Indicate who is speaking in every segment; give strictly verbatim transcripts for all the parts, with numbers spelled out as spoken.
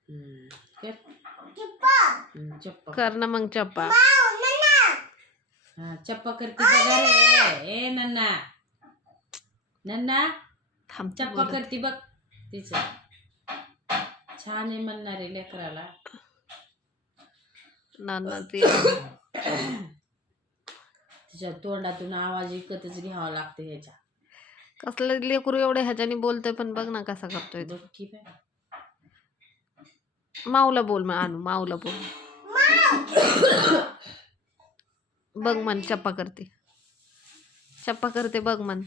Speaker 1: हम्म, कर हम्म, चप्पा
Speaker 2: कर ना मग चप्पा.
Speaker 1: हा चप्पा करते बघा रे. ए नन्ना नन्ना
Speaker 2: थांब
Speaker 1: चप्पा
Speaker 2: बोलत.
Speaker 1: करते बघ. तिचं छान आहे म्हणणारे लेकराला.
Speaker 2: नाना ते
Speaker 1: तिच्या तोंडातून आवाज विकतच घ्यावा लागतो ह्याच्या.
Speaker 2: कसलं लेकरू एवढे ह्याच्याने बोलतोय पण बघ ना कसा करतोय तो.
Speaker 1: बघ की बाई.
Speaker 2: माऊला बोल मग आणू माऊला बोल. बघ मन चप्पा करते. चप्पा करते बघ मन.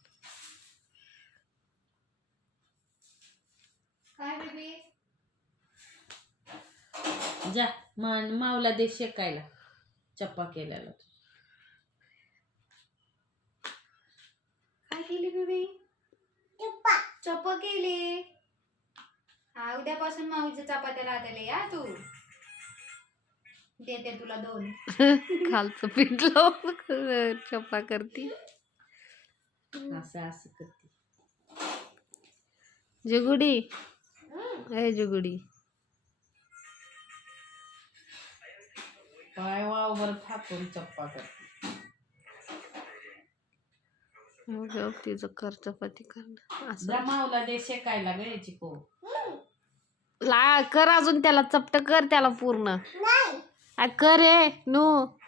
Speaker 3: काय बेबी
Speaker 1: जा मन माऊला दे शेकायला चप्पा केलेला.
Speaker 3: काय केली बेबी चप्पा केली. हा उद्यापासून माऊच्या चपात्या राहतेले या तू. देते तुला दोन.
Speaker 2: खालचं पीठ लावून चप्पा करती.
Speaker 1: असं असं करते.
Speaker 2: जुगुडी ए जुगुडी
Speaker 1: पाय वावर ठाकून चप्पा करते.
Speaker 2: तिचं कर चपाती कर असं.
Speaker 1: जा माऊला दे शेकायला गळ्याची को.
Speaker 2: ला कर अजून त्याला चपट कर त्याला पूर्ण. आ, कर रे नू